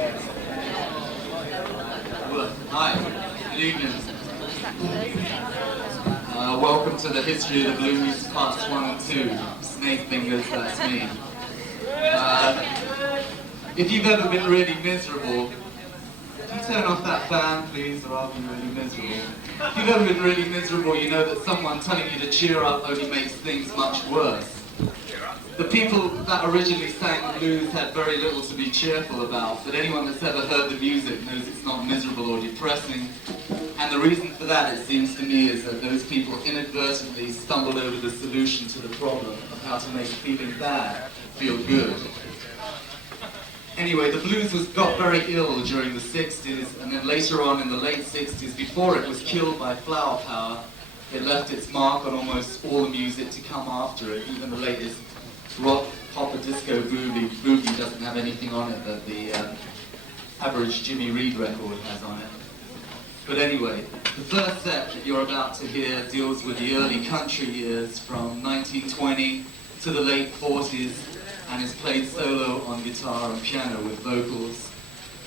Hi, good evening. Welcome to the History of the Blues Parts 1 and 2. Snakefingers, that's me. If you've ever been really miserable, can you turn off that fan, please, or I'll be really miserable. If you've ever been really miserable, you know that someone telling you to cheer up only makes things much worse. The people that originally sang the blues had very little to be cheerful about, but anyone that's ever heard the music knows it's not miserable or depressing. And the reason for that, it seems to me, is that those people inadvertently stumbled over the solution to the problem of how to make feeling bad feel good. Anyway, the blues got very ill during the 60s, and then later on in the late 60s, before it was killed by flower power, it left its mark on almost all the music to come after it, even the latest rock, pop, or disco boogie doesn't have anything on it that the average Jimmy Reed record has on it. But anyway, the first set that you're about to hear deals with the early country years from 1920 to the late 40s and is played solo on guitar and piano with vocals.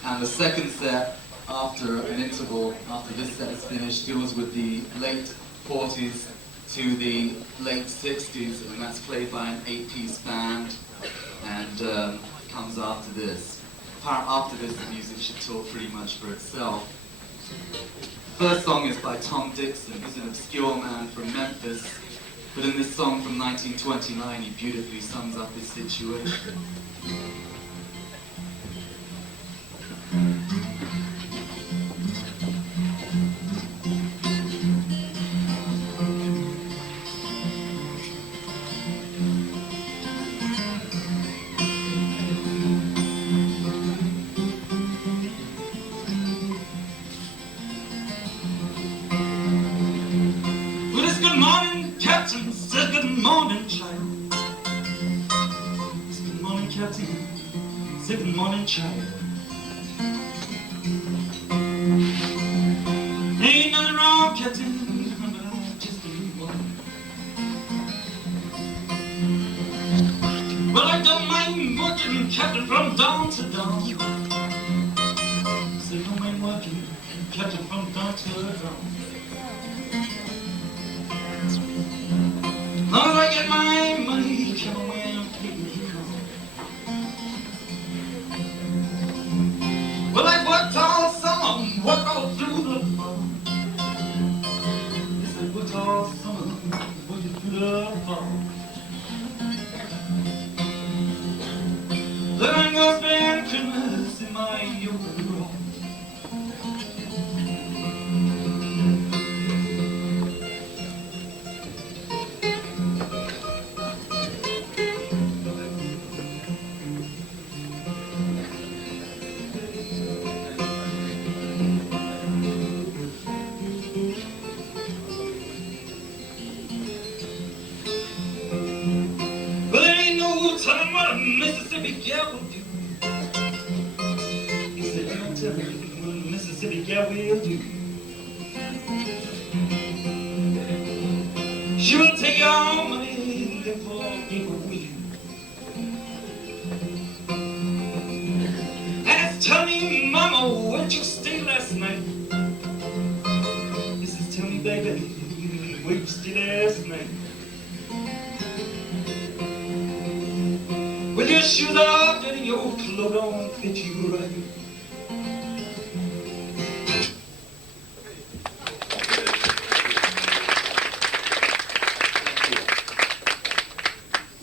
And the second set, after an interval, after this set is finished, deals with the late 40s to the late 60s, and that's played by an 8-piece band, and comes after this. After this, the music should talk pretty much for itself. The first song is by Tom Dixon. He's an obscure man from Memphis, but in this song from 1929, he beautifully sums up his situation. Good morning, Captain. Say good morning, child. Good morning, Captain. Say good morning, child. Ain't nothing wrong, Captain, but I'm just a new one. Well, I don't mind working, Captain, from dawn to dawn. Say don't mind working, Captain, from dawn to dawn. As long as I get my money, come away and keep me calm. Well, I've worked all summer, worked all through the fall. Yes, I worked all summer, worked through the fall. Then I'm gonna spend Christmas in my overall. Tell him what a Mississippi gal will do. He said, you don't tell me what a Mississippi gal will do. She will take your money and then forget what we do. Ask, tell me, mama, where'd you stay last night? He says, tell me, baby, where'd you stay last night? With your shoes off and your clothes don't fit you right.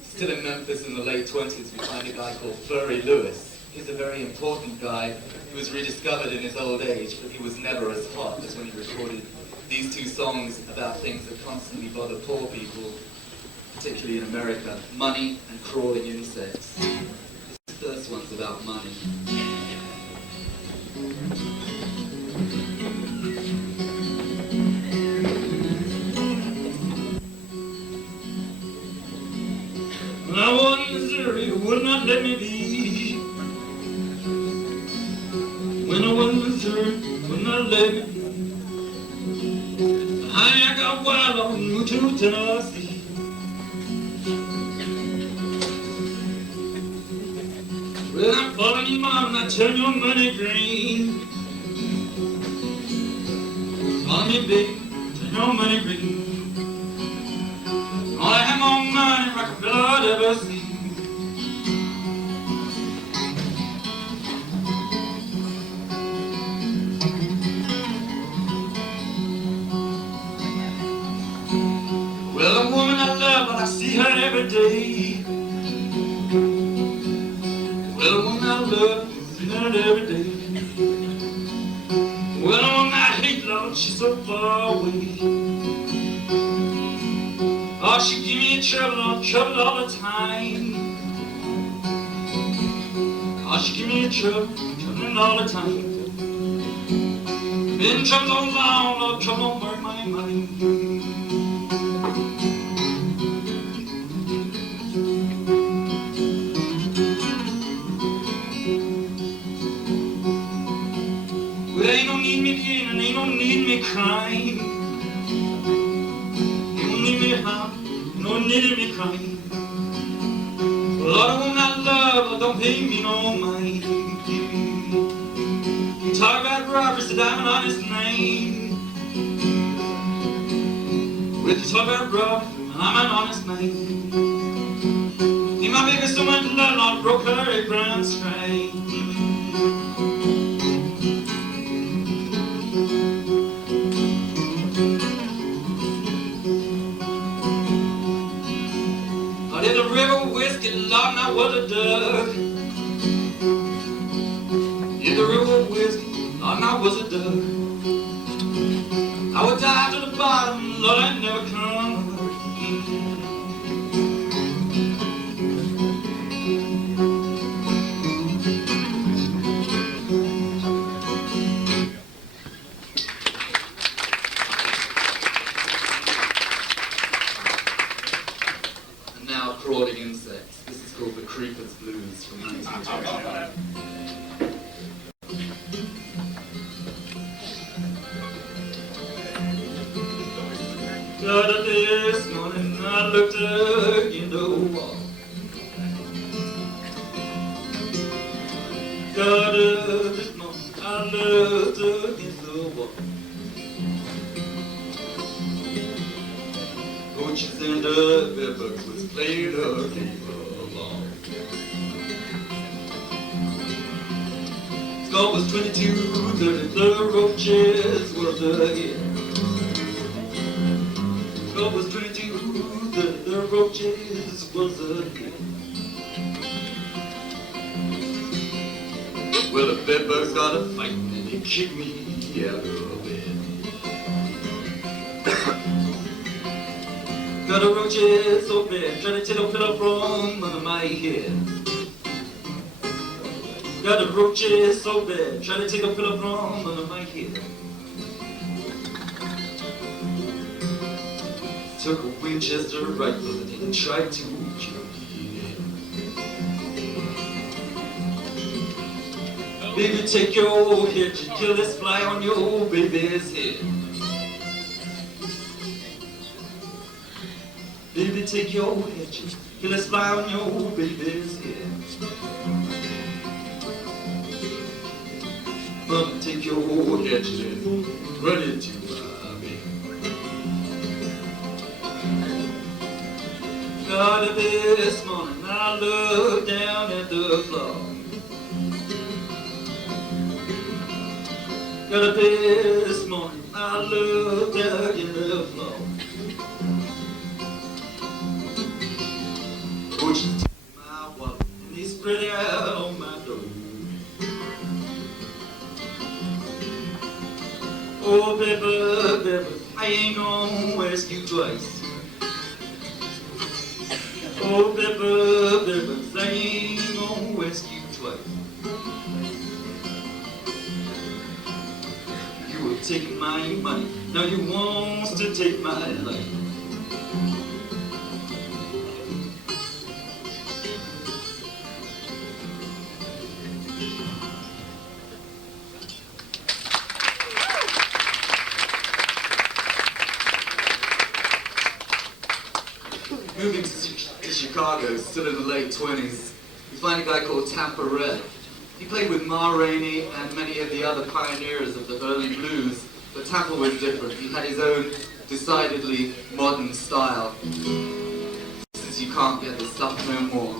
Still in Memphis in the late 20s, we find a guy called Flurry Lewis. He's a very important guy who was rediscovered in his old age, but he was never as hot as when he recorded these two songs about things that constantly bother poor people, particularly in America: money and crawling insects. This first one's about money. When I was in Missouri, it would not let me be. When I was in Missouri, it would not let me be. Honey, I got wild on you to Tennessee. Well, I'm falling in my woman, I turn your money green. Follow me, baby, turn your money green. Only have more money like a blood ever seen. Well, a woman I love, but I see her every day. Well, a woman I love, I see her every day. Well, a woman I hate, Lord, she's so far away. Oh, she give me trouble all the time. Oh, she give me trouble all the time. Been trouble so long, Lord, trouble don't work my mind. Well, ain't no need me pain and ain't no need me crying. Ain't no need me harm, no need me crying. Lord, a woman I love, don't pay me no mind. You talk about robbers, that I'm an honest name. With you talk about robbers, and I'm an honest name. In my biggest woman to love, Lord, broke her ground straight. In the river whiskey, Lord, I was a duck. In the river whiskey, Lord, I was a duck. I would dive to the bottom, Lord, I never come. Crawling insects. This is called the Creeper's Blues from 1929. Got up this morning, I looked in the wall. Got up this morning, I looked against the wall. Roaches and bedbugs was playing a game along. Score was 22-30, the roaches was again. Score was 22-30, the roaches was again. Well, the bedbugs got a fight and they kicked me out of bed. Got a roaches so bad, trying to take a pillow from under my head. Got a roaches so bad, trying to take a pillow from under my head. Took a Winchester rifle and tried to kill me. Baby, take your head, you kill this fly on your baby's head. Baby, take your head, kill this fly on your baby's head. Mama, take your head, run into my bed. Got up this morning, I looked down at the floor. Got up this morning, I looked down at the floor. Roaches took my wallet and they spread it out on my door. Oh, baby, baby, I ain't gonna ask you twice. Oh, baby, baby, I ain't gonna ask you twice. You were taking my money, now you want to take my life. Moving to Chicago, still in the late 20s, we find a guy called Tampa Red. He played with Ma Rainey and many of the other pioneers of the early blues, but Tackle was different. He had his own decidedly modern style. Since you can't get the stuff no more.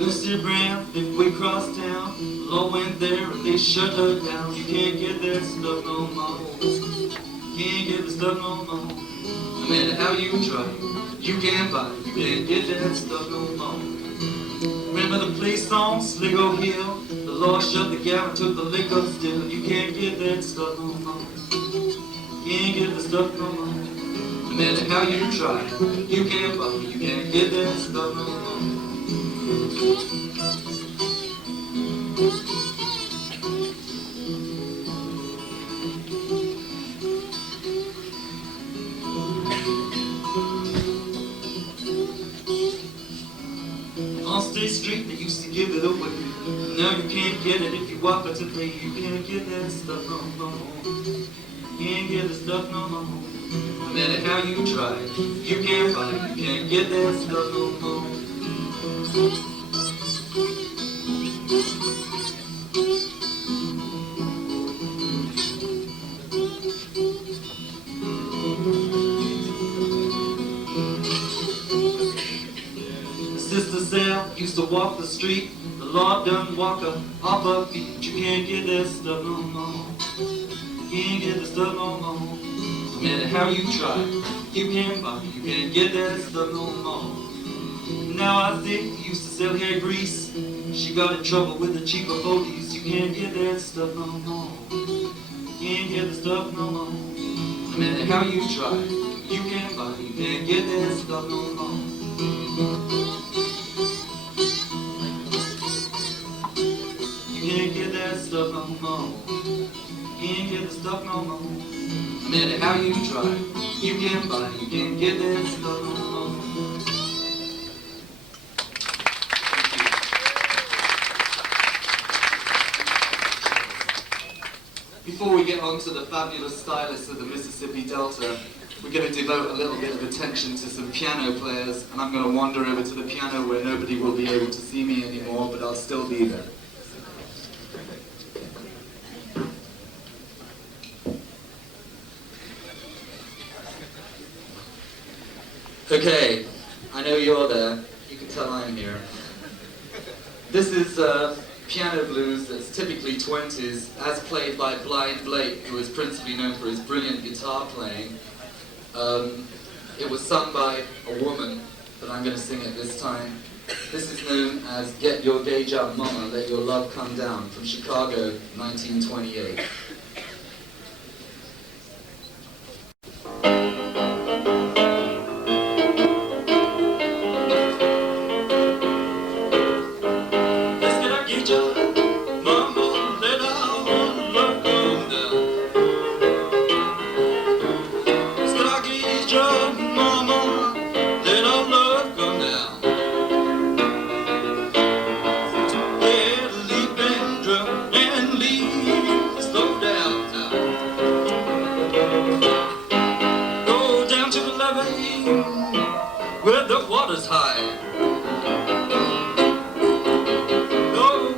Lucy Brown, if we cross town, Law went there and they shut her down. You can't get that stuff no more. Can't get the stuff no more. No matter how you try, you can't buy, you can't get that stuff no more. Remember the place on Sligo Hill? The law shut the gap and took the liquor still. You can't get that stuff no more. Can't get the stuff no more. No matter how you try, you can't buy, you can't get that stuff no more. On State Street they used to give it away. Now you can't get it if you walk it today. You can't get that stuff no more. Can't get the stuff no more. No matter how you try, you can't buy it. You can't get that stuff no more. Sister Sal used to walk the street. The law done walk her off her feet. You can't get that stuff no more. Can't get the stuff no more. No matter how you try, you can't buy, you can't get that stuff no more. Now I think used to sell hair grease. She got in trouble with the cheaper police. You can't get that stuff no more. Can't get the stuff no more. No matter how you try, you can't buy, you can't get that stuff no more. You can't get that stuff no more. Can't get the stuff no more. No matter how you try, you can't buy, you can't get that stuff no more. Before we get on to the fabulous stylists of the Mississippi Delta, we're going to devote a little bit of attention to some piano players, and I'm going to wander over to the piano where nobody will be able to see me anymore, but I'll still be there. Okay, I know you're there. You can tell I'm here. This is piano blues that's typically 20s, as played by Blind Blake, who is principally known for his brilliant guitar playing. It was sung by a woman, but I'm going to sing it this time. This is known as Get Your Gauge Up Mama, Let Your Love Come Down, from Chicago, 1928. Where the water's high, go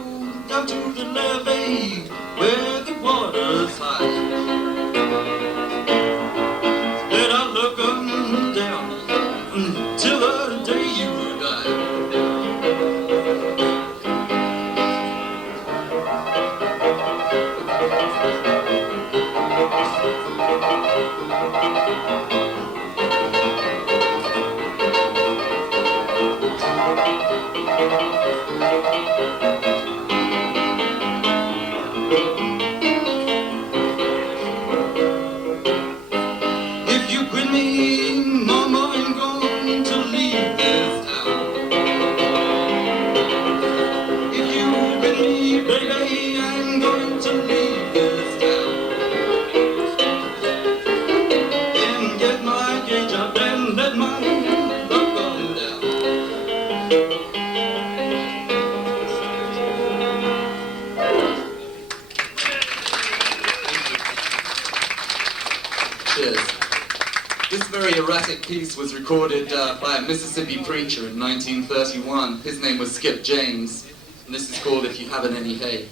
down to the levee where the water's high. Let our love come down until the day you die. If you quit me, Mama, I'm going to leave this town. If you quit me, baby, I'm going to leave this town. And get my gauge up and let my love come down. Cheers. This very erratic dramatic piece was recorded by a Mississippi preacher in 1931. His name was Skip James, and this is called If You Haven't Any Hay.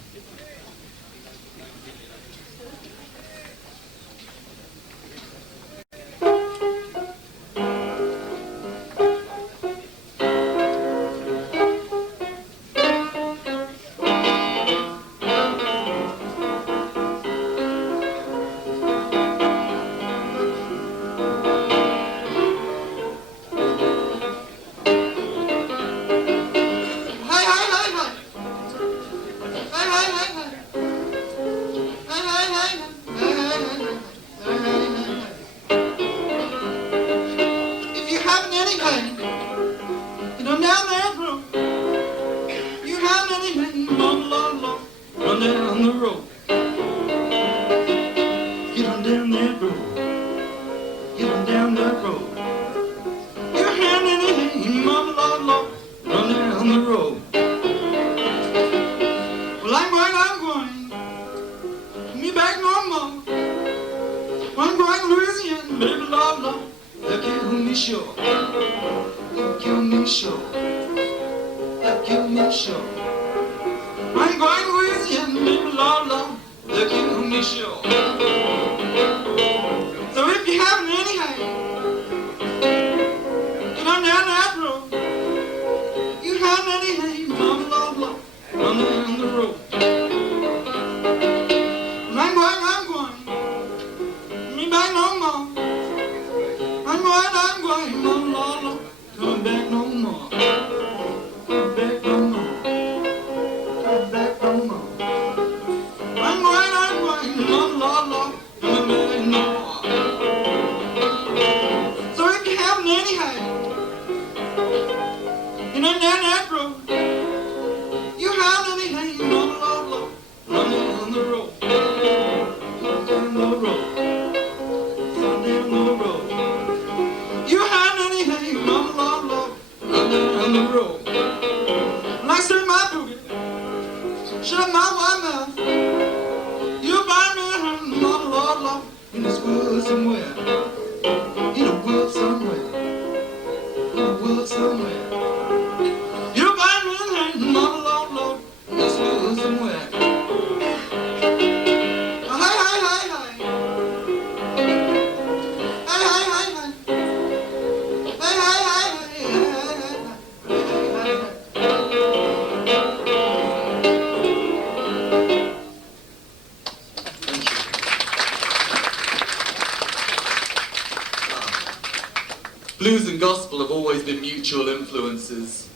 Blues and gospel have always been mutual influences.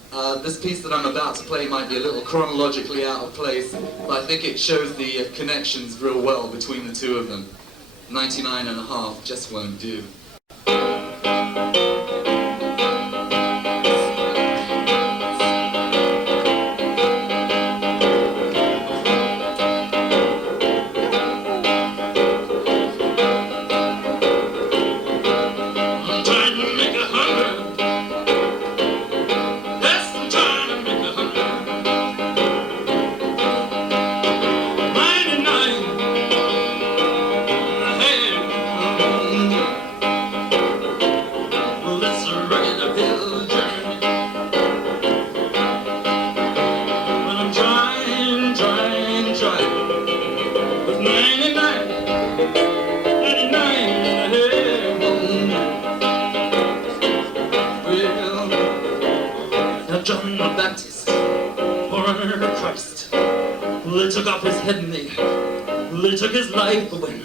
This piece that I'm about to play might be a little chronologically out of place, but I think it shows the connections real well between the two of them. 99 and a half just won't do. They took off his head and they took his life away.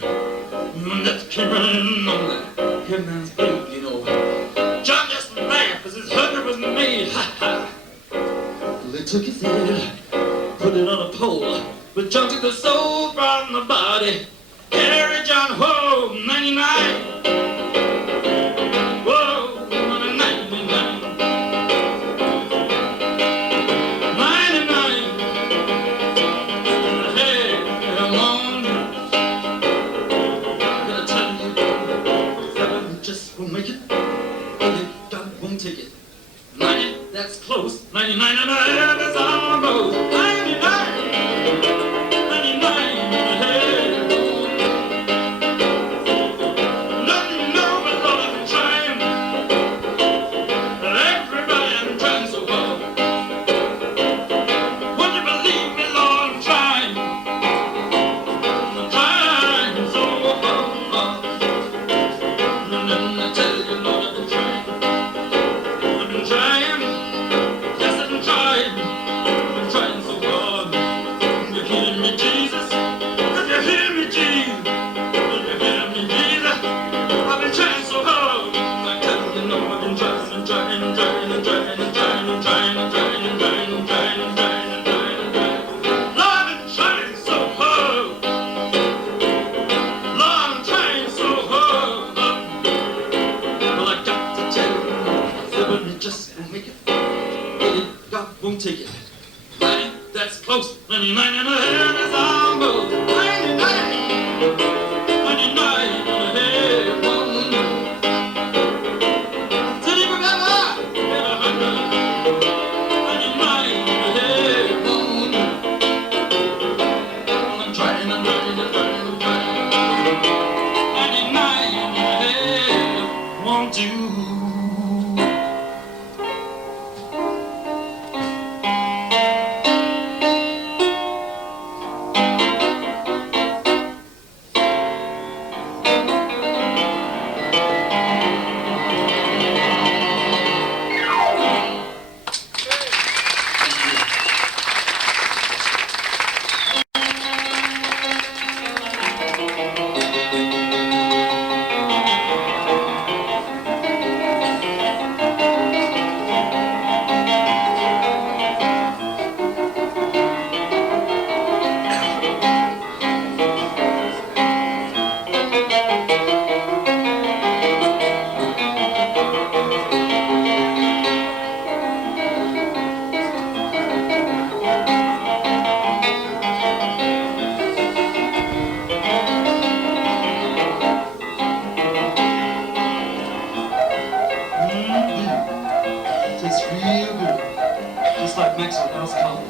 Death came running on that head man's blade, you know. John just laughed as his hunger was made. Ha ha! They took his head, put it on a pole, but John took the soul from the body. Carry John home, 99. That's close. 99 and a half is on the road. 99, 99 and a half. Nothing, no, but Lord, I'm trying. Just won't make it. God won't take it. 90, that's close. 99 and a half is almost. 99, 99 and a half. Did you remember? Hit 100. 99 and a half. I'm trying. 99 and a half won't do. Like Maxwell House College.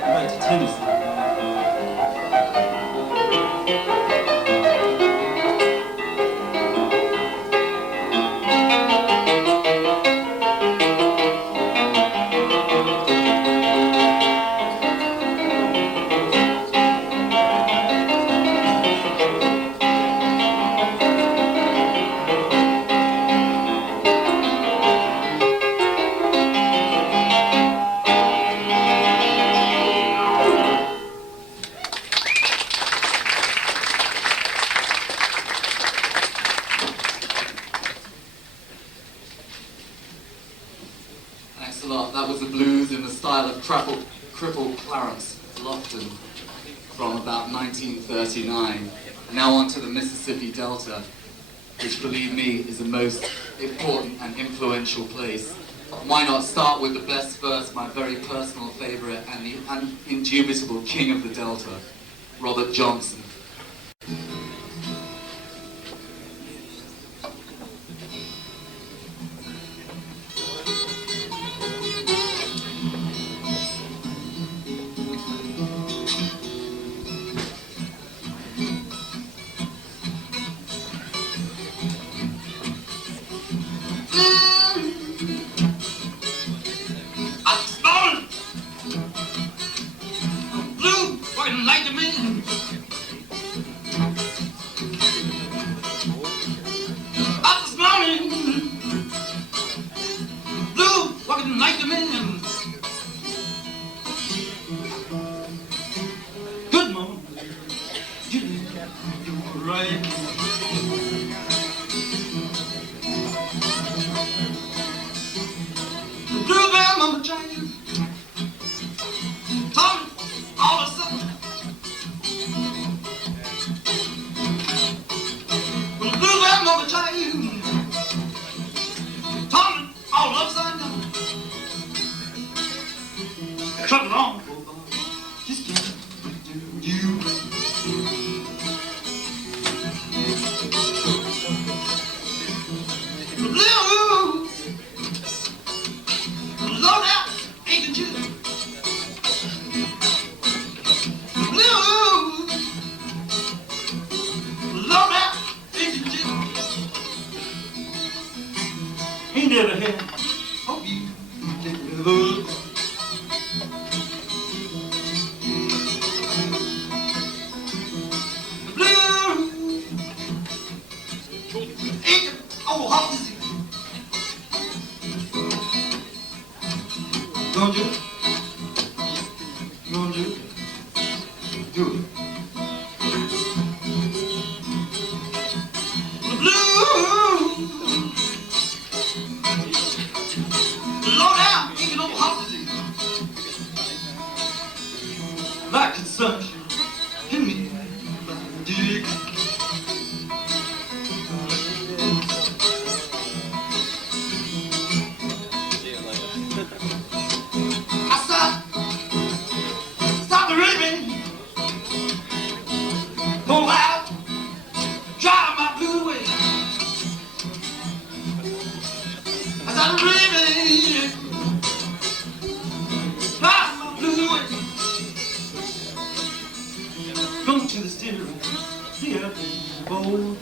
Back to Tennessee. Thanks a lot. That was the blues in the style of crippled Clarence Lofton from about 1939. Now on to the Mississippi Delta, which, believe me, is the most important and influential place. Why not start with the best verse, my very personal favorite, and the indubitable king of the Delta, Robert Johnson. Like a man. Up this morning, blue, walking like a man. Good morning, you're right. The bluebell mama giant, Tommy, all of a sudden. Mama child, Tommy, all upside down. Trouble on, just can't do you. Blue, low down, ain't the Jew. Blue, low down, ain't the Jew. He never had, hope you never. Blue, ain't oh how is it? Gonna do it? Gonna do it? Do it. Blue. dreaming. I'm blue. Going to the steering, the up and bold.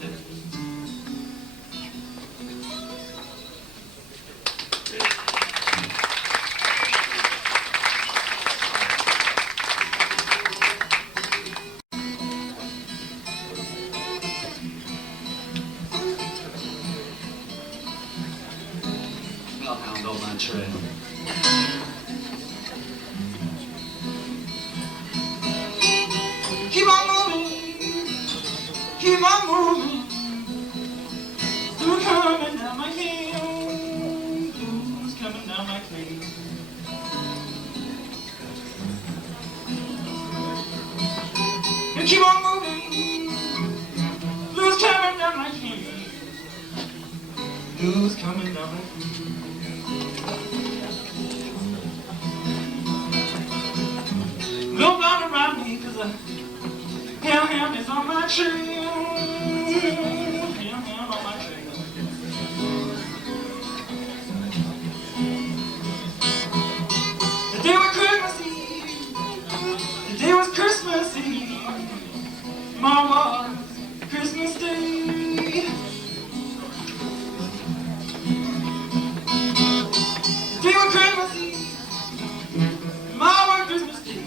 Bloodhound on my trail. Keep on moving, keep on moving. You're coming down my hill, blues coming down my trail. You keep on moving, blues coming down my hill, blues coming down my hill. Don't run around me, 'cause hell is on my trail. Hell on my trail. The day was Christmas Eve. The day was Christmas Eve. Mom was Christmas Day. The day was Christmas Eve. Mom was Christmas Day.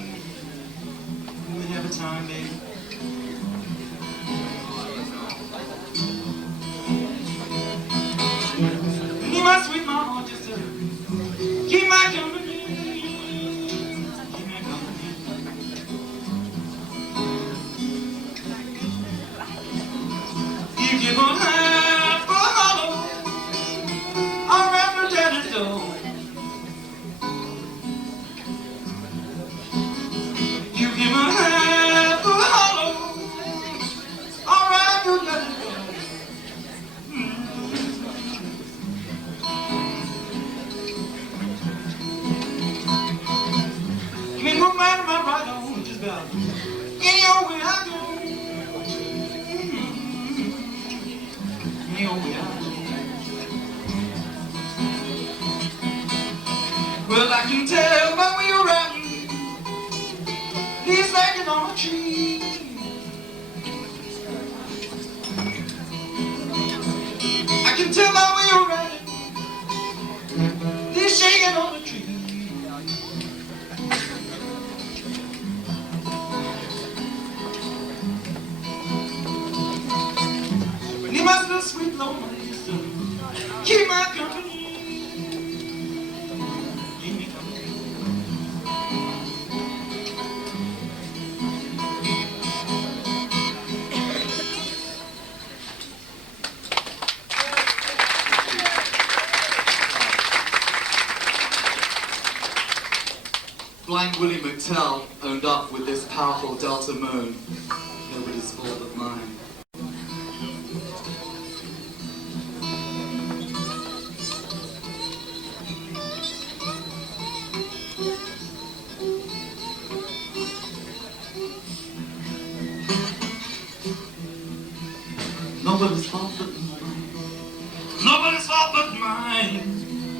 We have a time, baby. Need my sweet mama just to keep my company. Keep my company. You give on half a hollow around your daddy's door. You give a half a hollow around your daddy's door. You may move my right on just about any old way I go. Any old way I go. Well, I can tell by where you're at. He's hanging on a tree. I can tell by where you're at. He's shaking on a tree. Need my little sweet lonely son. Keep my company. Keep me company. Blind Willie McTell owned up with this powerful delta moan. Nobody's fault but mine. Nobody's fault but mine. Nobody's fault but mine.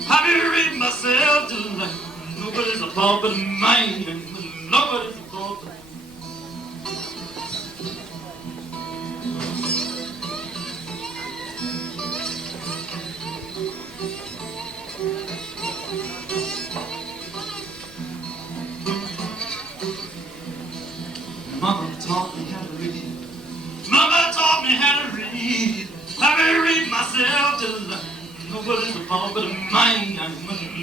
I didn't read myself tonight. Nobody's a fault but mine. Nobody's a fault but mine. Mama taught me how to read. Mama taught me how to read. I didn't read myself tonight. Nobody's a fault but mine.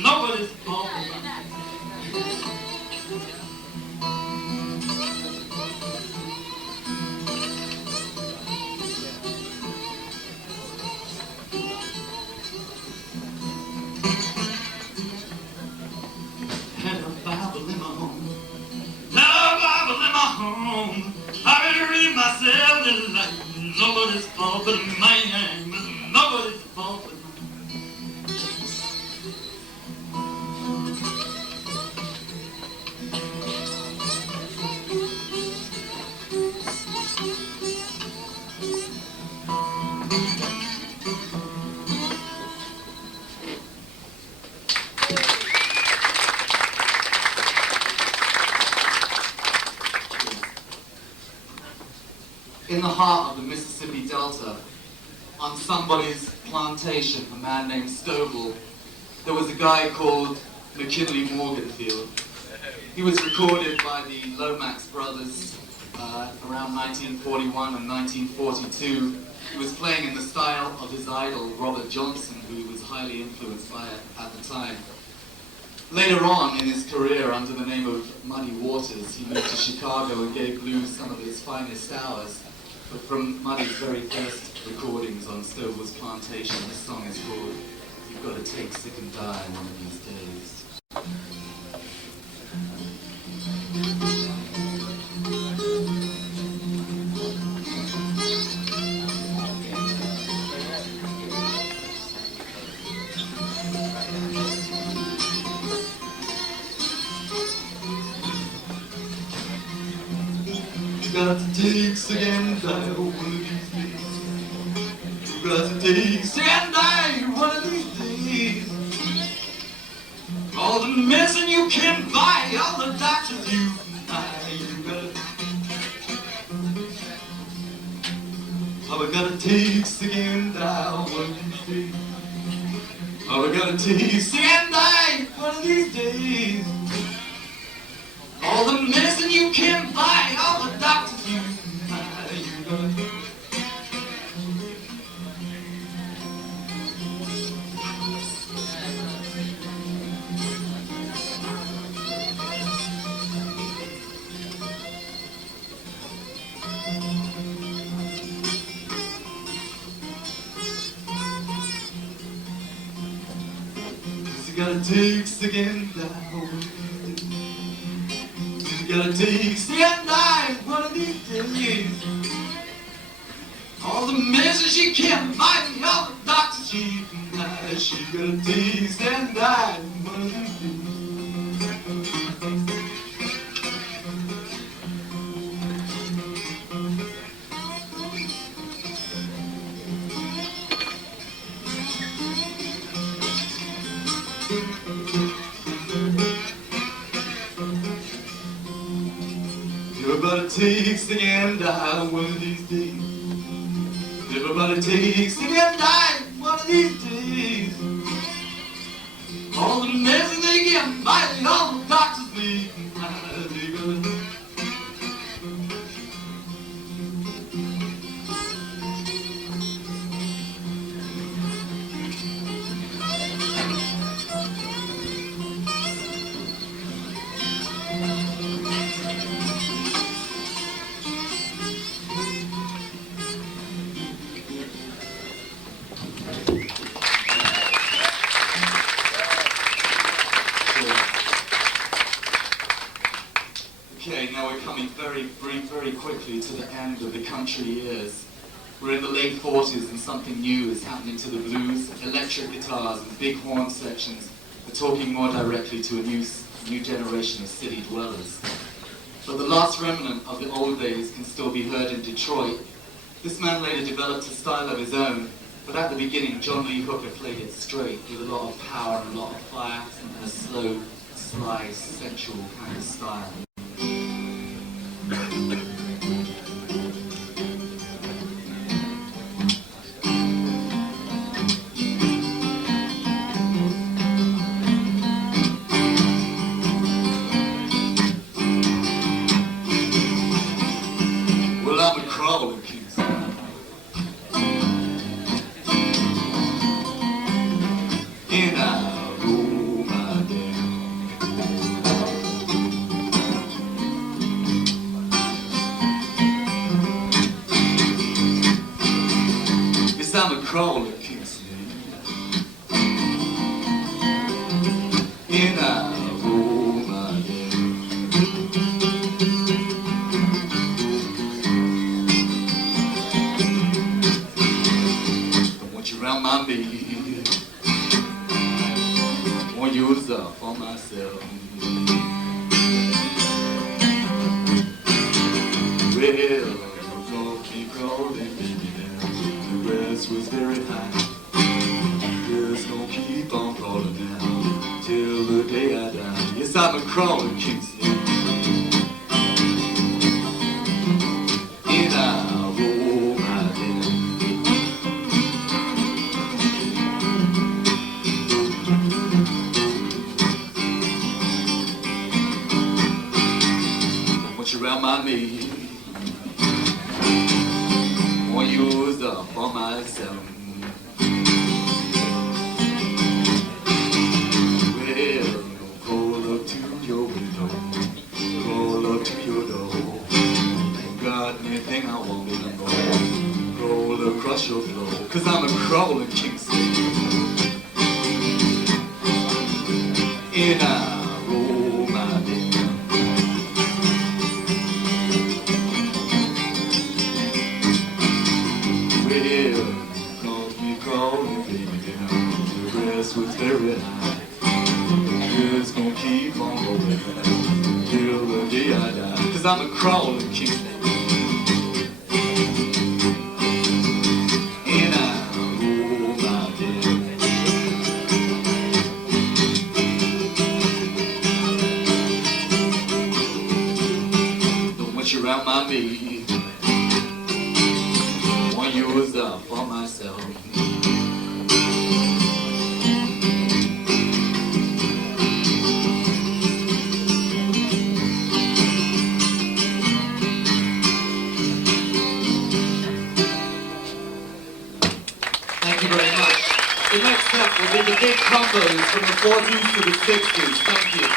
Nobody's a fault but mine. Had a Bible in my home. Now a Bible in my home. I didn't read myself tonight. Nobody's fault but mine. Nobody's fault but mine. in the heart of the Mississippi Delta, on somebody's plantation, a man named Stovall, there was a guy called McKinley Morganfield. He was recorded by the Lomax brothers around 1941 and 1942. He was playing in the style of his idol, Robert Johnson, who he was highly influenced by at the time. Later on in his career, under the name of Muddy Waters, he moved to Chicago and gave blues some of his finest hours. But from Muddy's very first recordings on Stovall's plantation, this song is called You've Got to Take Sick and Die One of These Days. Got to take sick and die one of these days. You got to take sick and die one of these days. All the medicine you can buy, all the doctors you buy, you gotta. Oh, we gotta take sick and die one of these days. Oh, we gotta take sick and die one of these days. All the medicine you can buy, all the doctors you buy, you gotta. You gotta take sick and die. You gotta take sick and die one of these days. All the medicine she can't buy, all the doctors she can buy, she gotta take sick and die one of these days. Everybody takes sick and die one of these days. Everybody takes sick and die one of these days. All the medicine they get by, all the doctors they can buy, they gonna. Okay, now we're coming very quickly to the end of the country years. We're in the late 40s and something new is happening to the blues. Electric guitars and big horn sections are talking more directly to a new generation of city dwellers. But the last remnant of the old days can still be heard in Detroit. This man later developed a style of his own, but at the beginning John Lee Hooker played it straight with a lot of power and a lot of fire and a slow, sly, sensual kind of style. Well, I'm a crawling piece. And I roll my down. Yes, I'm a crawling piece. And I roll my down. Around my bed, want yours up for myself. Well, I'm gonna keep crawling, baby, down. The grass was very high. Just gonna keep on crawling down till the day I die. Yes, I'm a crawling kid, and I roll. me. Won't use up for myself. Well, crawl up to your window, crawl up to your door. Got anything I want to know, crawl across your floor, 'cause I'm a crawling king snake. And I roll my bed. Well, caught me crawling, baby. The grass was very high. It's gonna keep on going till the day I die. 'Cause I'm a crawling king snake. And I roll my bed. Don't want you around my me. Want yours up for myself. Thank you very much. The next step will be the big combos from the 40s to the 60s. Thank you.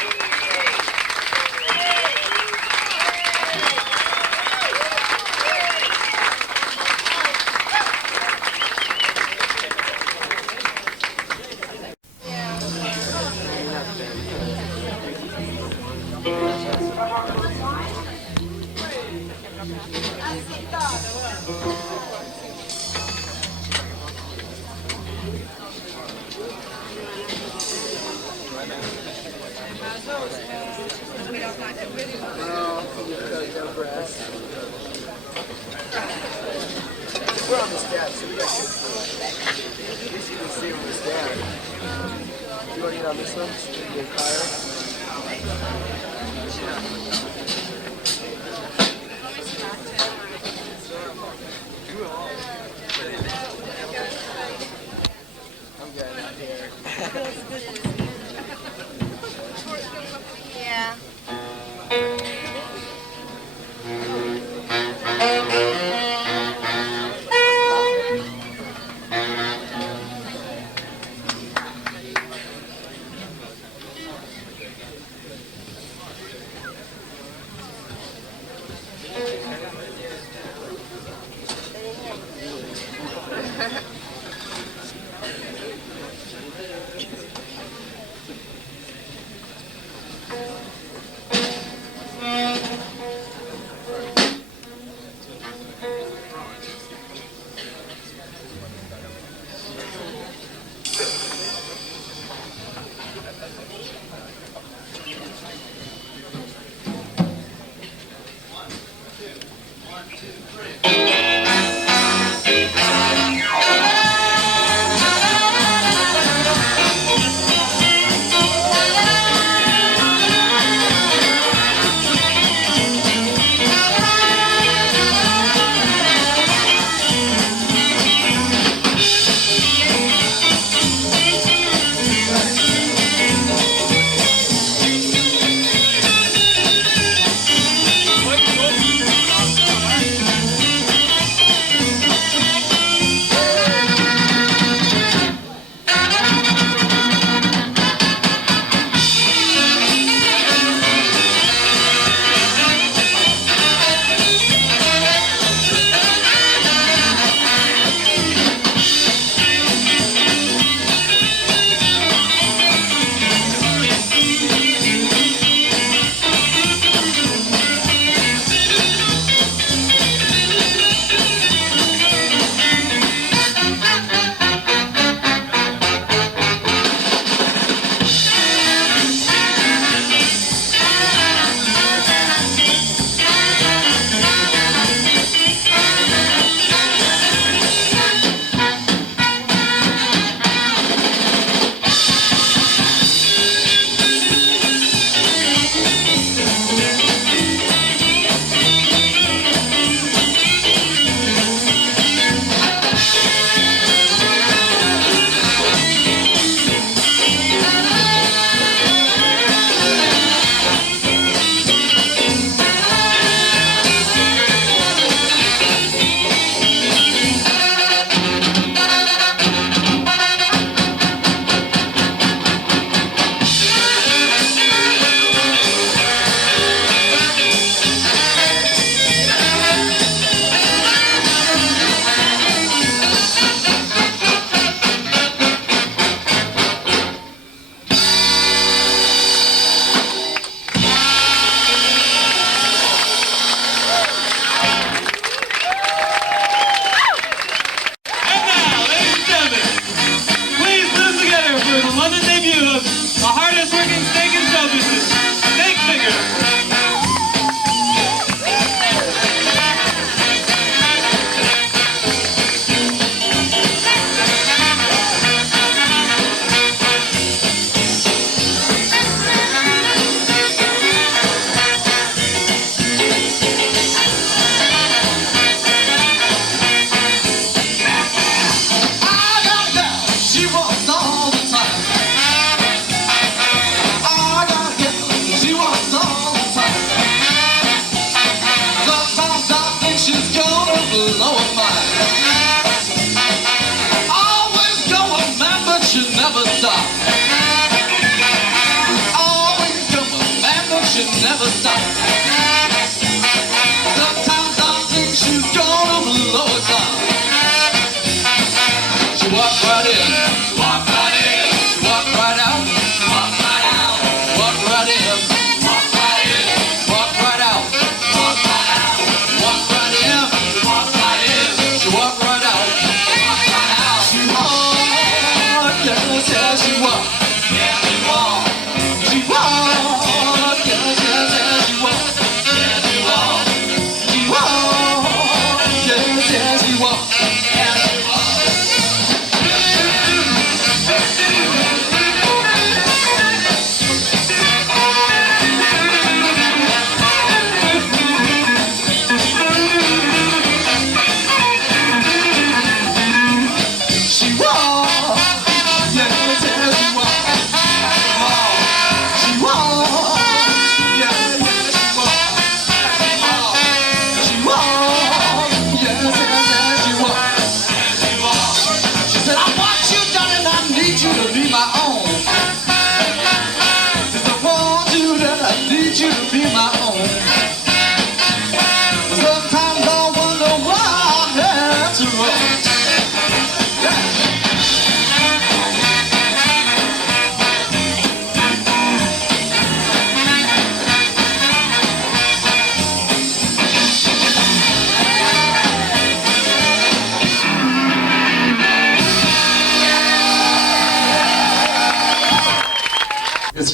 We're on the stab, so we got good food. At least you can see on the stab. You want to eat on this one? Get higher. I'm getting out here. Yeah.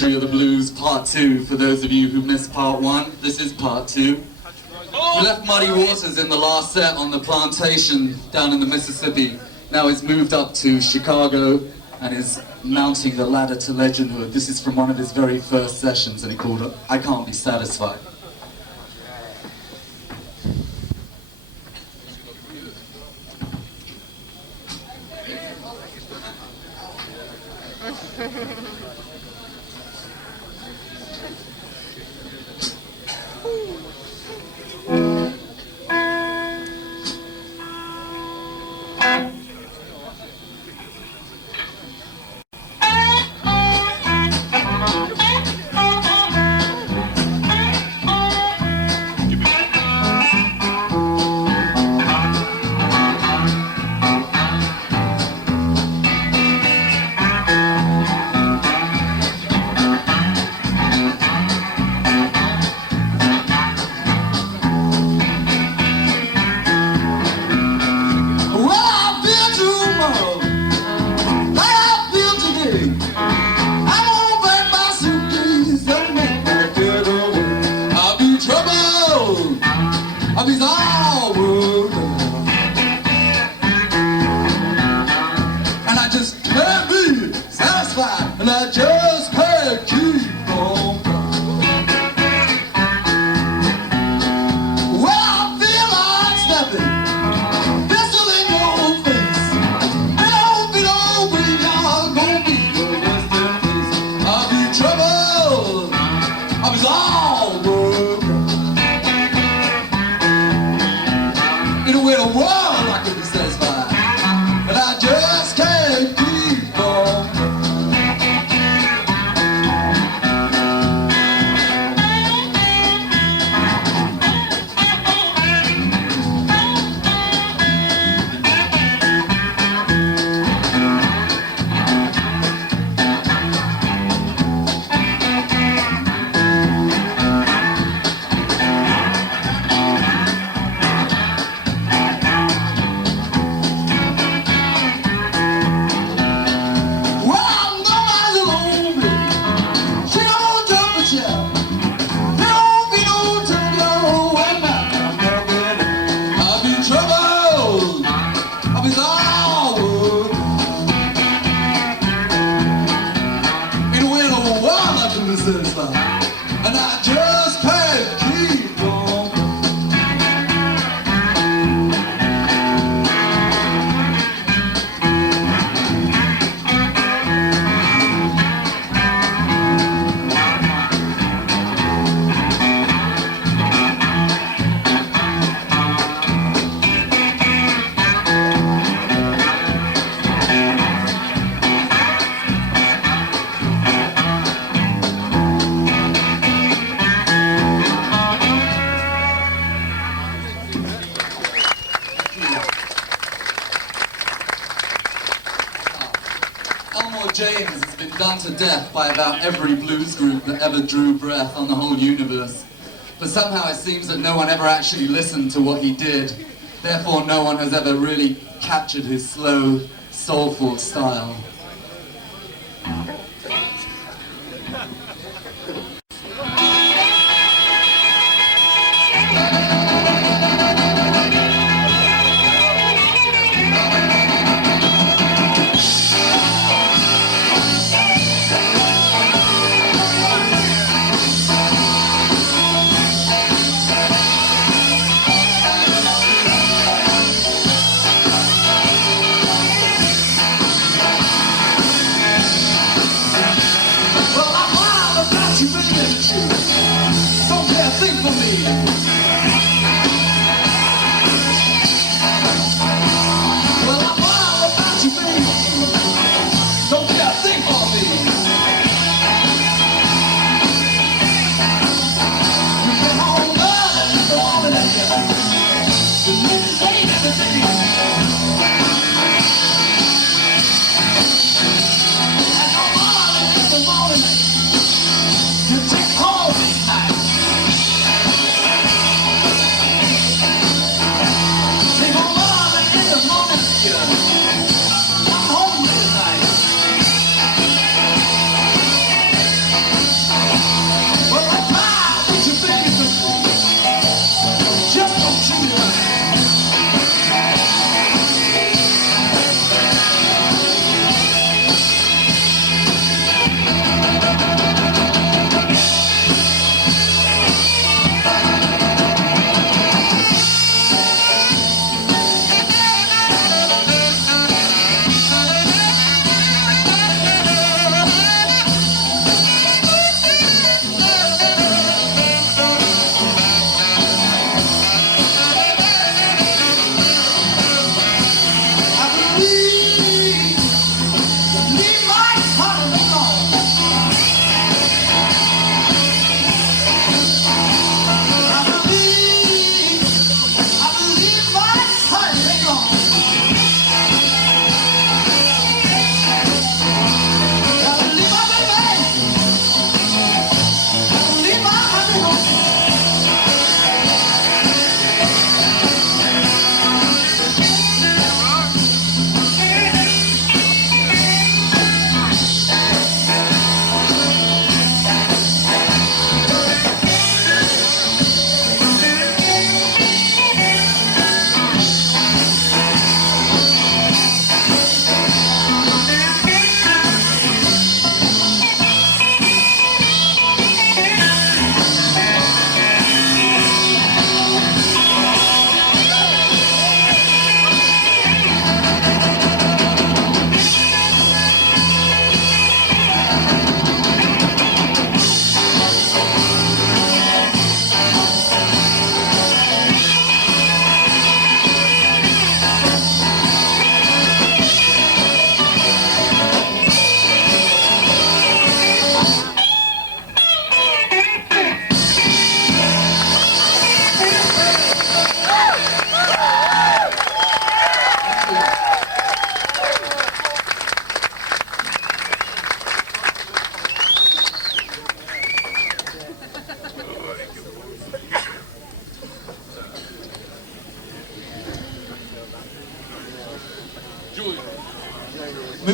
History of the Blues Part 2. For those of you who missed Part 1, this is Part 2. We left Muddy Waters in the last set on the plantation down in the Mississippi. Now he's moved up to Chicago and is mounting the ladder to legendhood. This is from one of his very first sessions, and he called it I Can't Be Satisfied. James has been done to death by about every blues group that ever drew breath on the whole universe. But somehow it seems that no one ever actually listened to what he did. Therefore, no one has ever really captured his slow, soulful style. You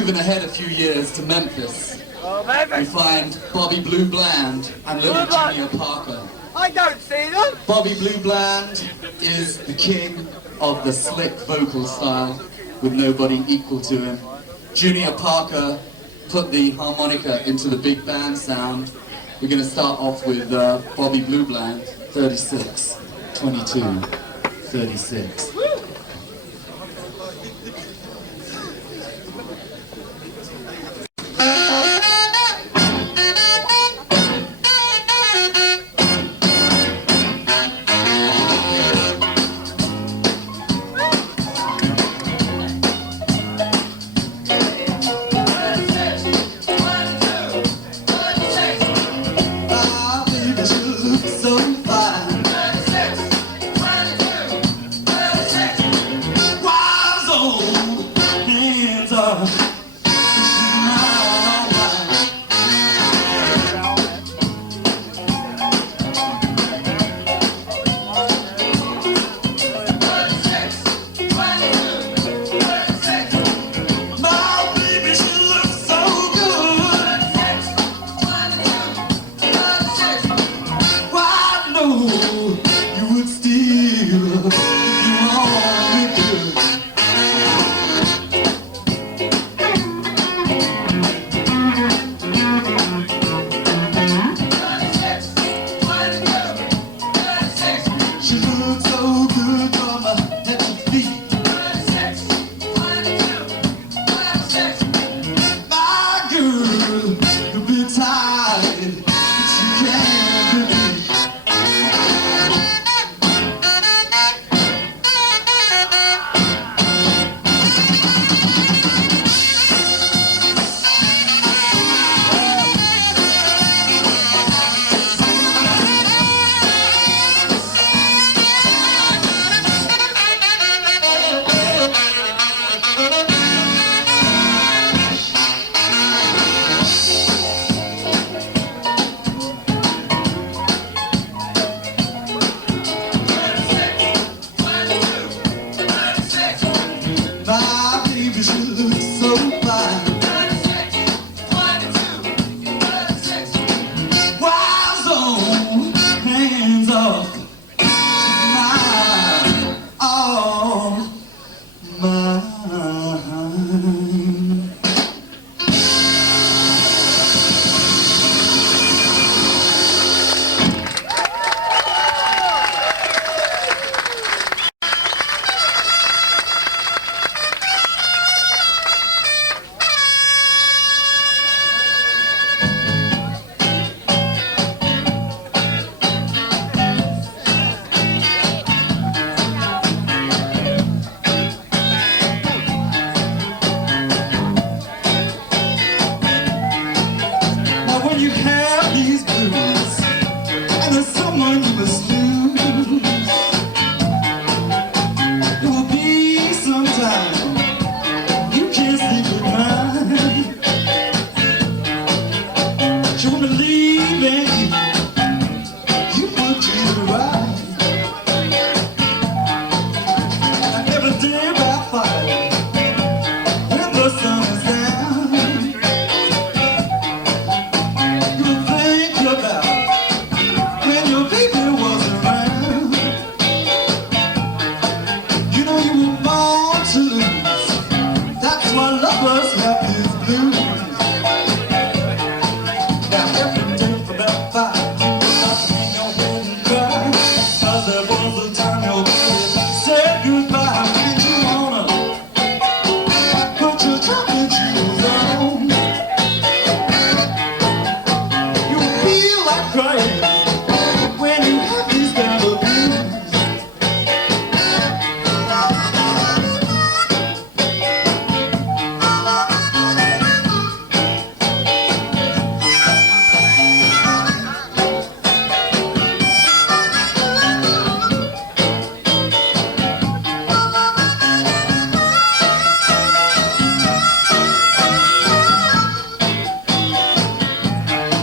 moving ahead a few years to Memphis. Oh, We Memphis! find Bobby Blue Bland and little Junior Parker. I don't see them! Bobby Blue Bland is the king of the slick vocal style with nobody equal to him. Junior Parker put the harmonica into the big band sound. We're going to start off with Bobby Blue Bland, 36, 22, 36.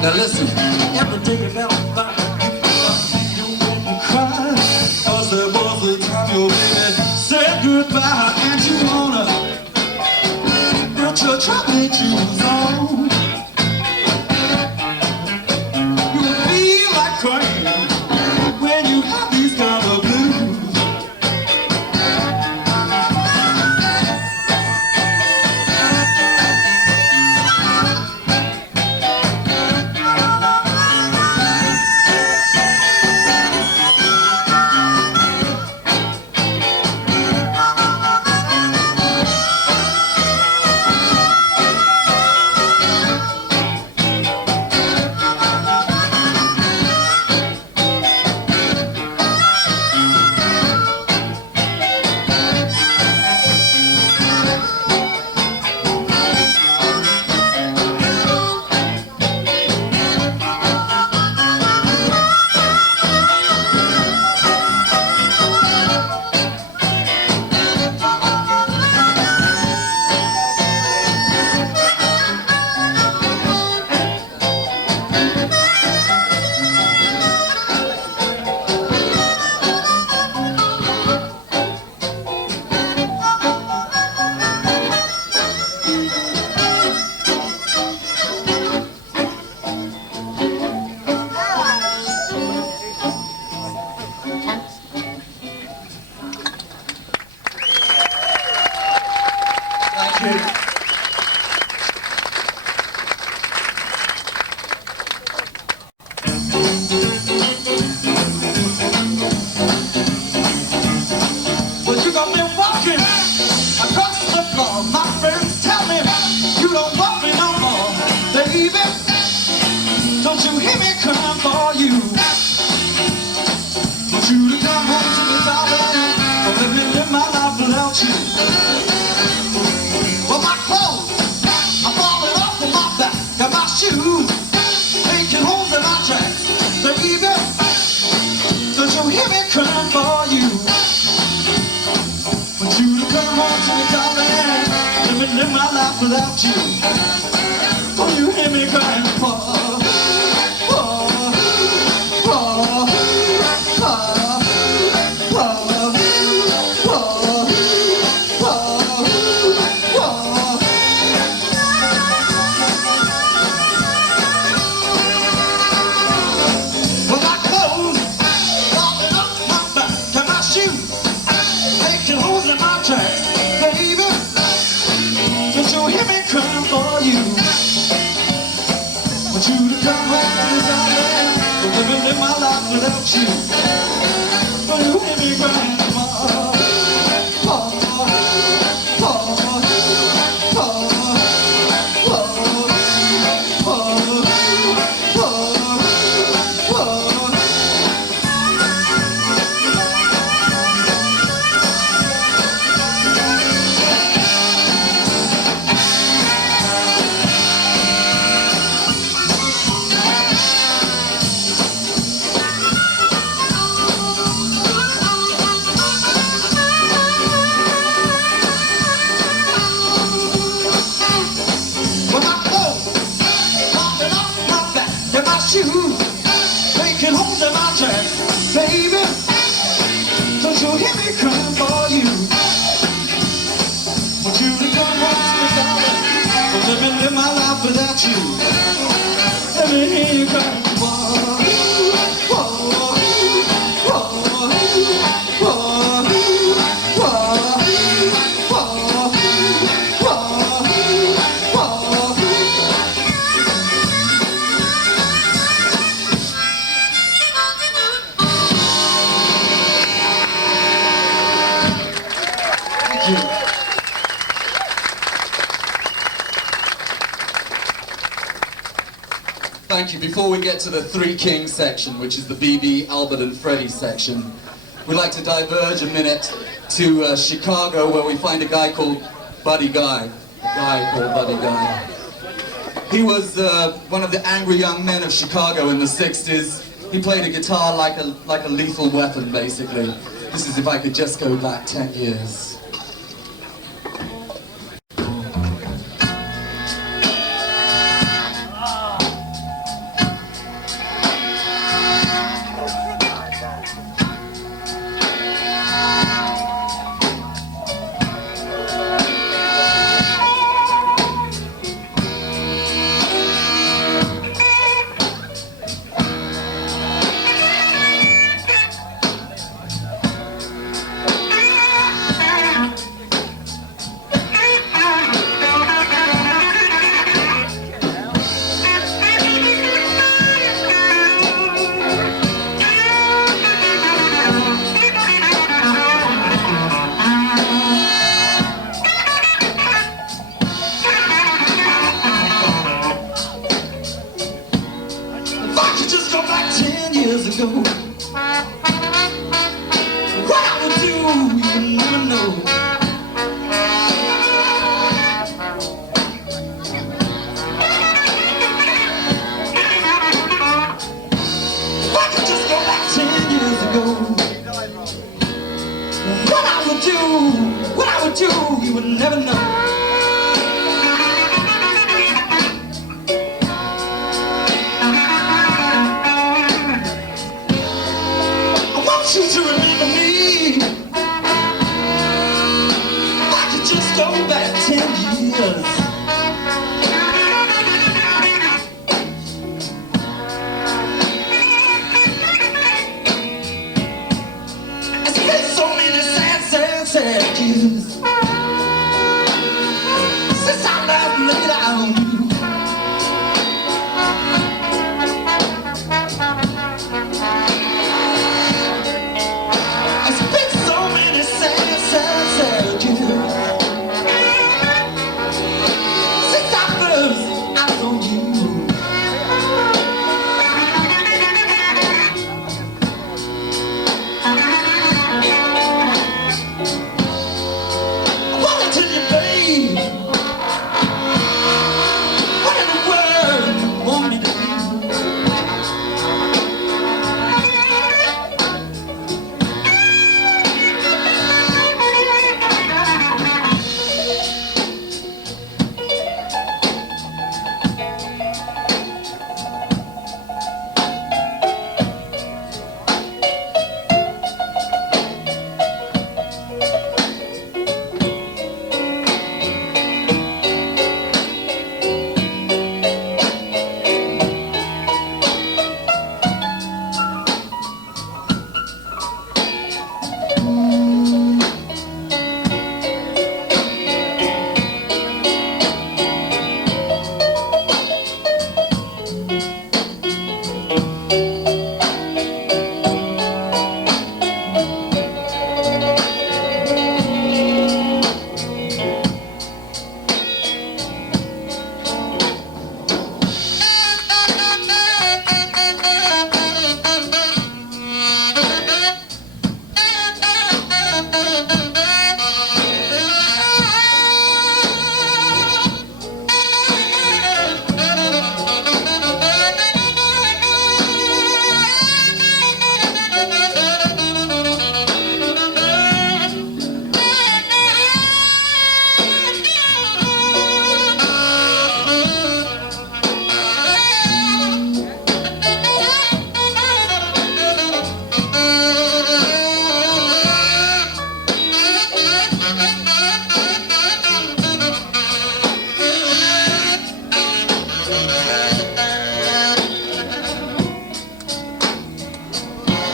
Now listen, every day you felt fine, you wouldn't cry, 'cause there was a time your baby said goodbye, and you wanna put your trouble Baby, don't you hear me crying for you? Want you to come home to me, darling. Don't let me live my life without you. Well, my clothes are falling off of my back, and my shoes making holes in my tracks. Baby, don't you hear me crying for you? Want you to come home to me, darling. Let me live my life without you. Don't you hear me crying for? Want you to come home to me, darling. Don't let me live my life without you. Don't you hear me crying? Making holes in my tracks. Baby, don't you hear me crying for you? Want you to come home to me, darling. Don't let me live my life without you. Let me hear you crying for. Thank you. Before we get to the Three Kings section, which is the BB, Albert and Freddie section, we'd like to diverge a minute to Chicago, where we find a guy called Buddy Guy. He was one of the angry young men of Chicago in the 60s. He played a guitar like a lethal weapon, basically. This is If I Could Just Go Back 10 Years. Ago, what I would do, you would never know. If I could just go back 10 years ago, what I would do, you would never know. To remember me, if I could just go back 10 years. It's been so many sad years.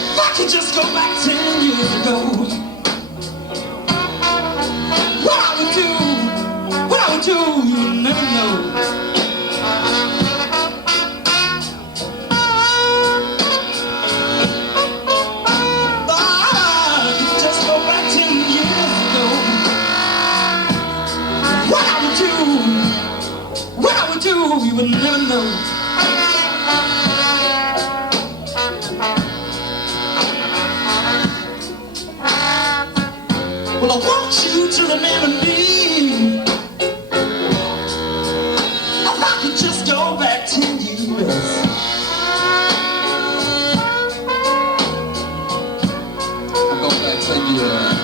If I could just go back 10 years ago, what I would do, you would never know. If I could just go back 10 years ago, what I would do, you would never know. Well, I want you to remember me. If I could just go back 10 years. I've gone back 10 years.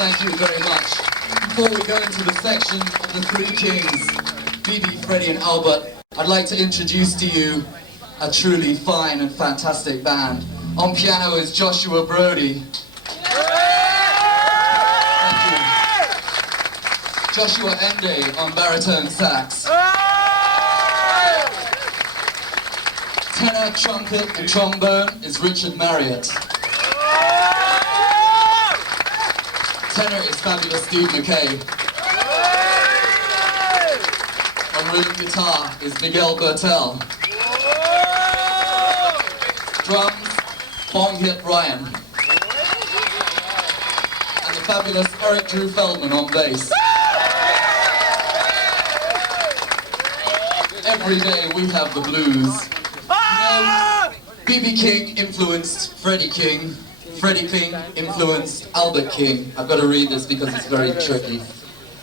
Thank you very much. Before we go into the section of the three kings, Phoebe, Freddie and Albert, I'd like to introduce to you a truly fine and fantastic band. On piano is Joshua Brody. Thank you. Joshua Ende on baritone sax. Tenor, trumpet and trombone is Richard Marriott. Tenor is fabulous Steve McKay. On rhythm guitar is Miguel Bertel. Drums, Bong Hip Ryan. And the fabulous Eric Drew Feldman on bass. Every day we have the blues. You know, B.B. King influenced Freddie King. Freddie King influenced Albert King. I've got to read this because it's very tricky.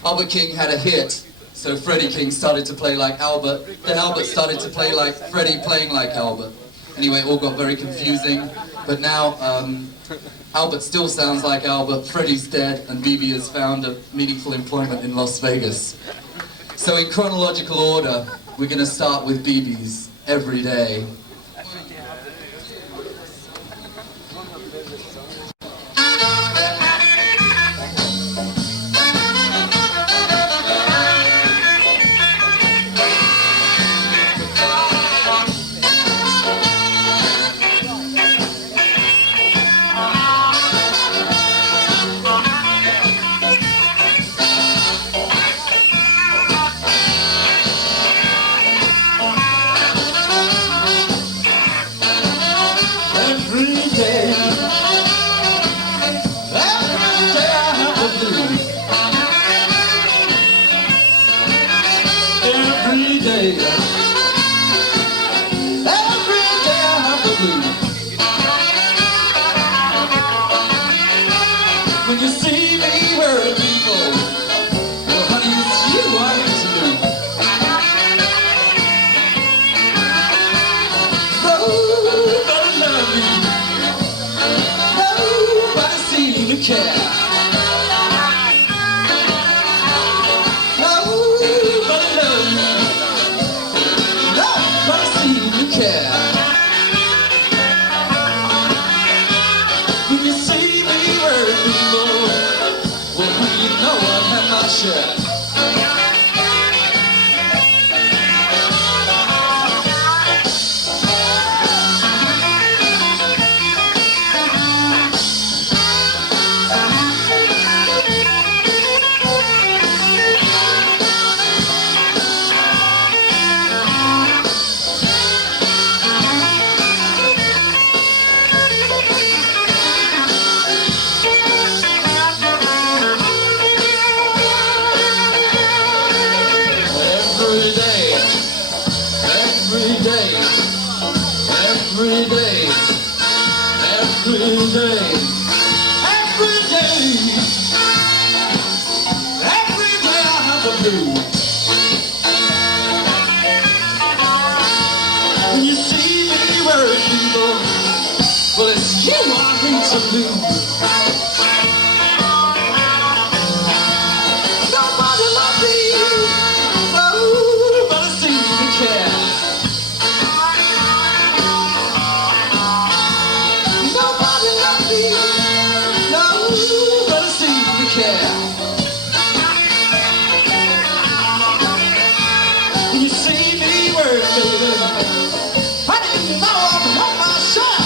Albert King had a hit, so Freddie King started to play like Albert. Then Albert started to play like Freddie playing like Albert. Anyway, it all got very confusing. But now Albert still sounds like Albert, Freddie's dead, and BB has found a meaningful employment in Las Vegas. So in chronological order, we're going to start with BB's Every Day. When you see me hurt people, well honey, it's you I need to do. Nobody love me, nobody seem to care. Nobody love me, nobody seem to care. When you see me hurt people, well, honey, you know I've had my share. I have the blues. When you see me worried people, well, it's you I hate to lose. Nobody loves me, nobody seems to care. Nobody loves me, nobody seems to care. When you see me worried, baby, I didn't know I was on my shot.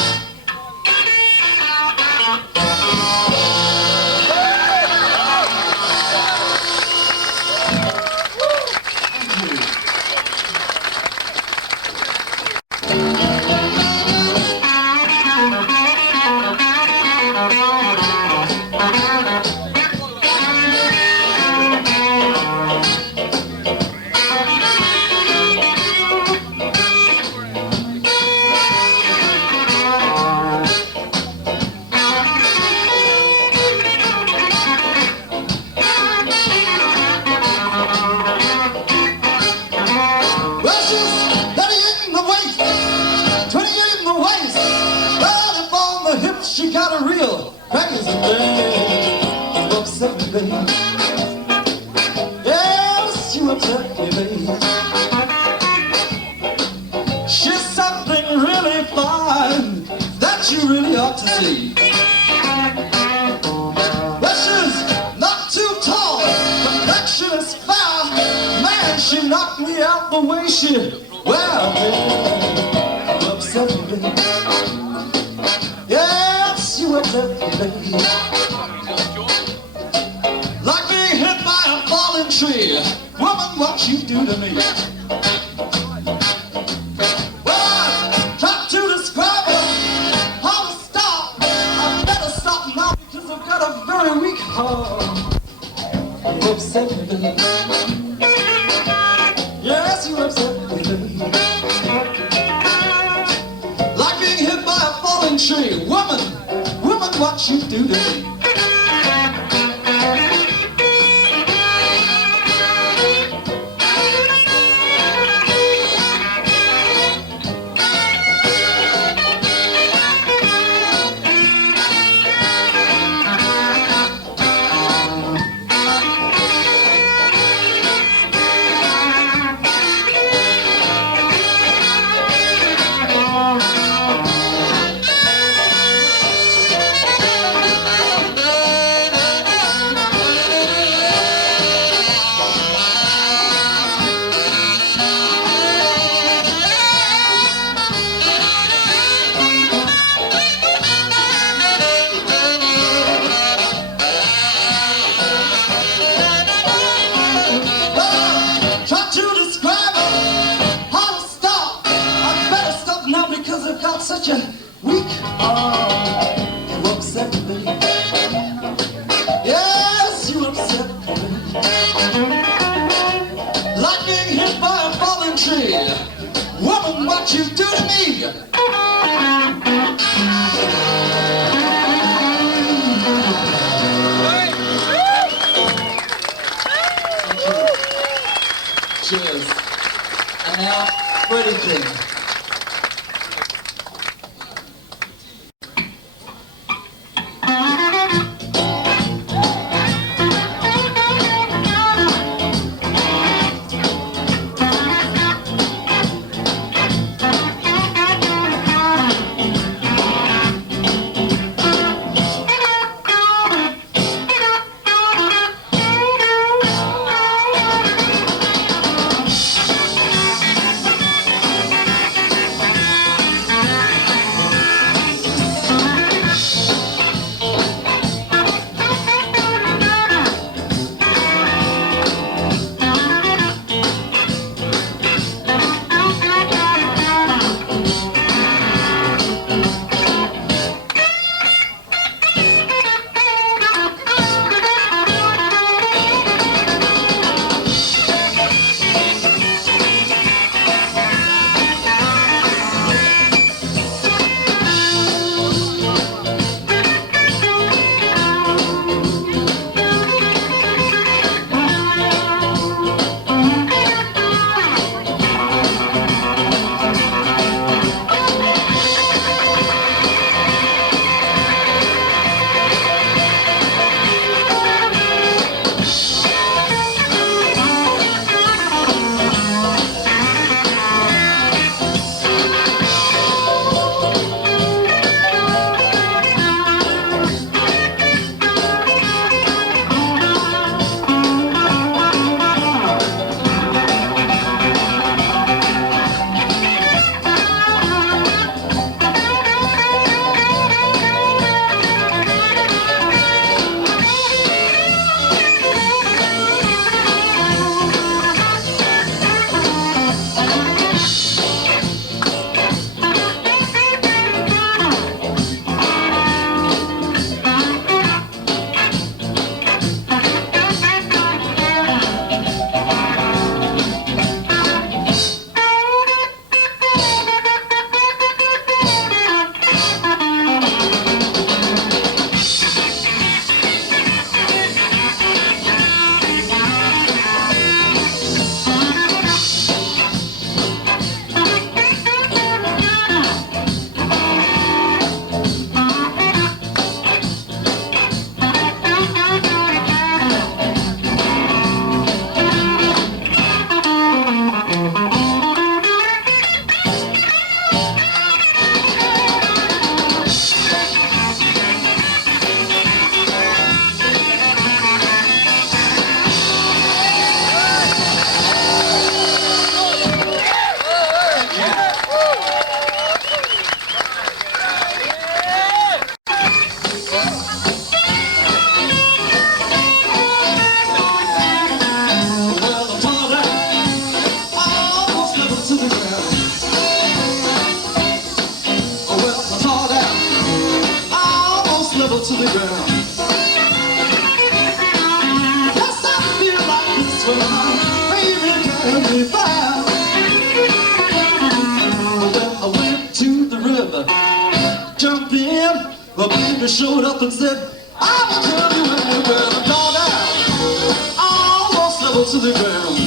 She got a real crazy thing. Looks at me, baby. Yes, you upset me, baby. She's something really fine that you really ought to see. Well, she's not too tall, complexion is fair. Man, she knocked me out the way she, well, baby, upset me, baby. You upset me, baby. Like being hit by a falling tree. Woman, what you do to me. Well, I tried to describe it. How to stop. I better stop now because I've got a very weak heart. You upset me, baby. Yes, you upset me, baby. Like being hit by a falling tree. Woman, what you do to me. Such a weak arm. You upset me. Yes, you upset me. Like being hit by a falling tree. Woman, what you do to me. Cheers. And now, Freddie King. level to the ground. Yes, I feel like this when my baby can be found. Well, I went to the river, jumped in, my baby showed up and said, I will tell you anywhere. I'm gone down, almost level to the ground.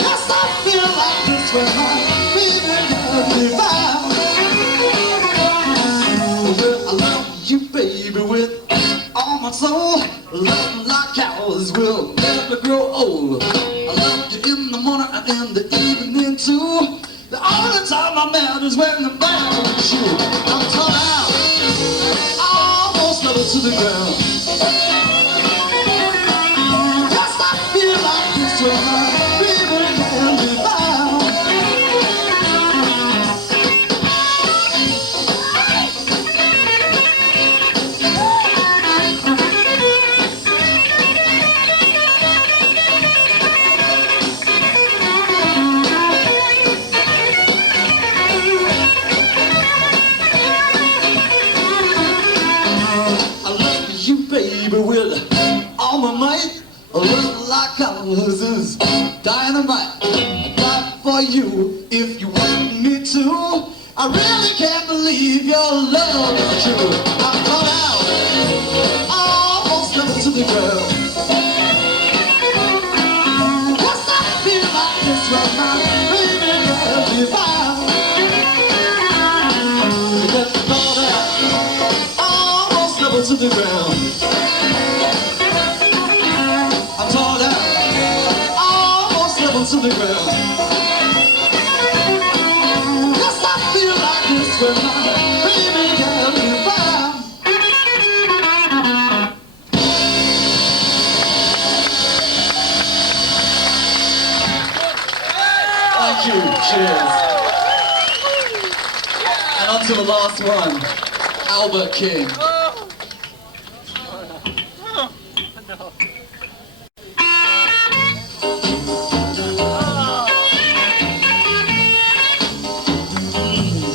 Yes, I feel like this when my baby can be found. Well, I love you, baby, with all my soul. Love like ours will never grow old. I love you in the morning and in the evening too. The only time I'm mad is when the band is you. I'm torn out, almost level to the ground. Yes, I feel like this when my baby can be found. Baby, with all my might, a love like ours is dynamite. I'd die for you if you want me to. I really can't believe your love is true. I'm caught out, almost level to the ground. Yes, I feel like this when my baby can be found. Just caught out, almost level to the ground. To the ground. Yes, I feel like this when my baby can be found. Thank you. Cheers. And on to the last one, Albert King.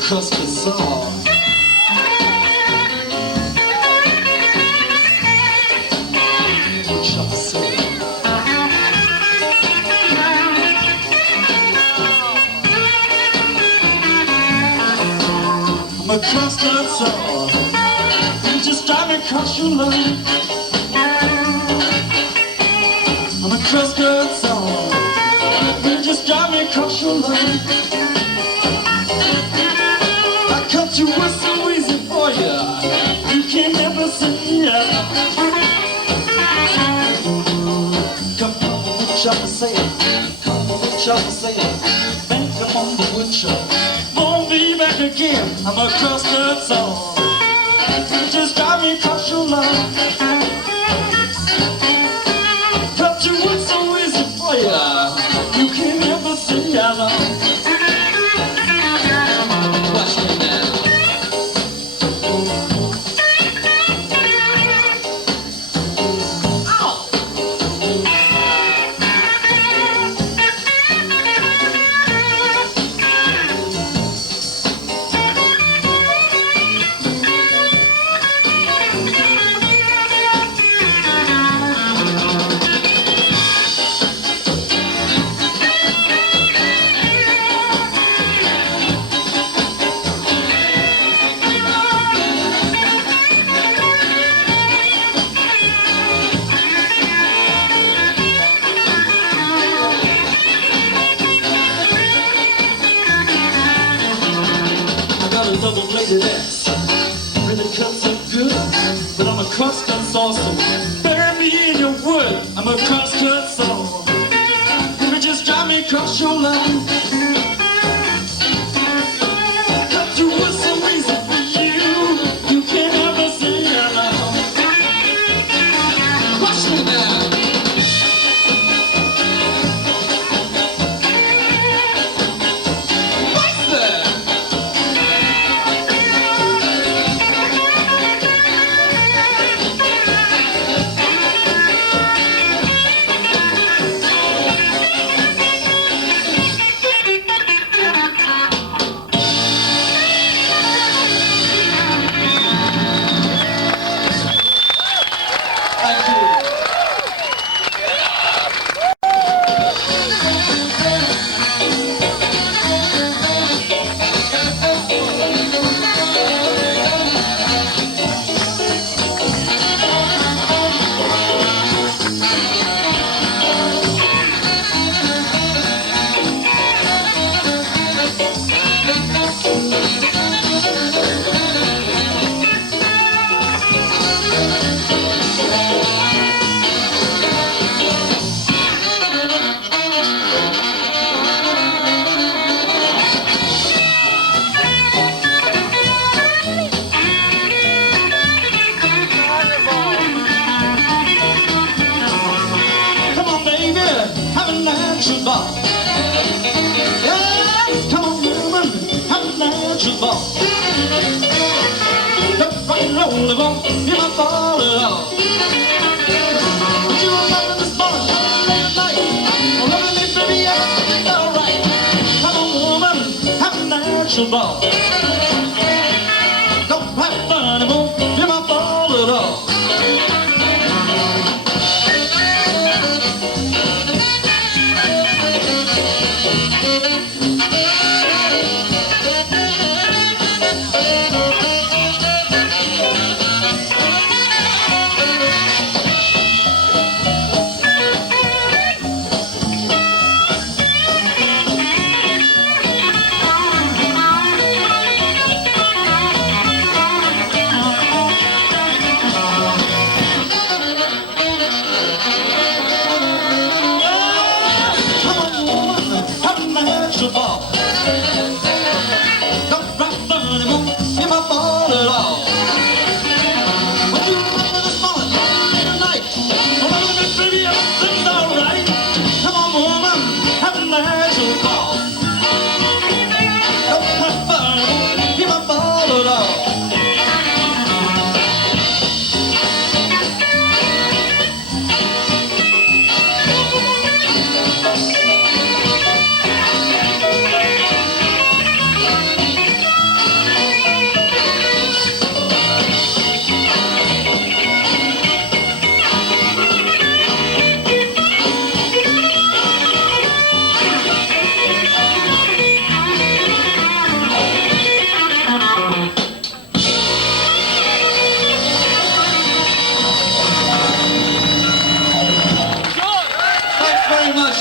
Cross Bazaar. Chop City. I'm a cross Bazaar. You just drive me across your line. I'm a cross Bazaar. You just drive me across your line. You were so easy for you, you can't ever say yeah. Come on, what y'all say it, come on, what y'all say it. Bank up on the woodshop, won't be back again. I'm across the zone, you just drive me across your line. Cut you were so easy for you, you can't ever say yeah. Watch me now. Double-bladed axe, really cuts so good, but I'm a cross-cut saucer. Bury me in your wood, I'm a cross-cut saw. Let me just drive me across your line. Cut your wood so easy for you, you can't ever say no. Watch me now. only won't hear my fall at all. But you were up this morning, late at night. Loving me, baby, everything's alright. Come on, woman, have a natural ball. Don't have fun, it won't hear my fall at all.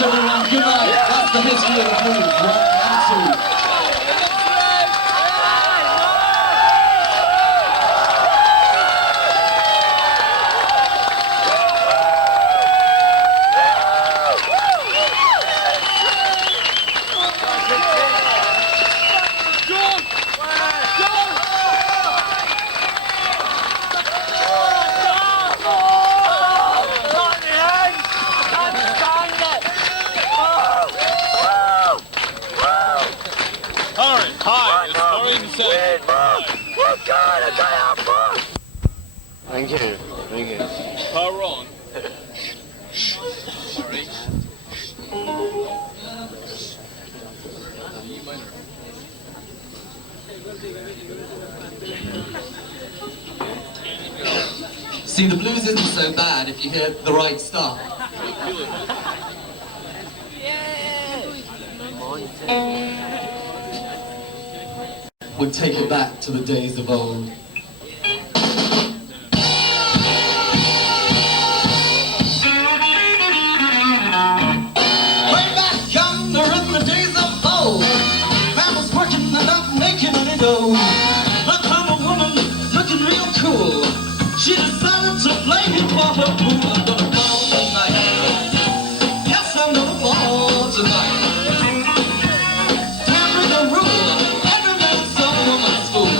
Everyone, good night. That's the history of the blues. 1 and 2. Thank you. Thank you. Power on. Sorry. See, the blues isn't so bad if you hear the right stuff. We'll take it back to the days of old. She decided to blame him for her fool. I'm gonna fall tonight. Yes, I'm gonna fall tonight. Can't break the rule. Every man's some woman's fool.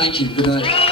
Thank you. Good night.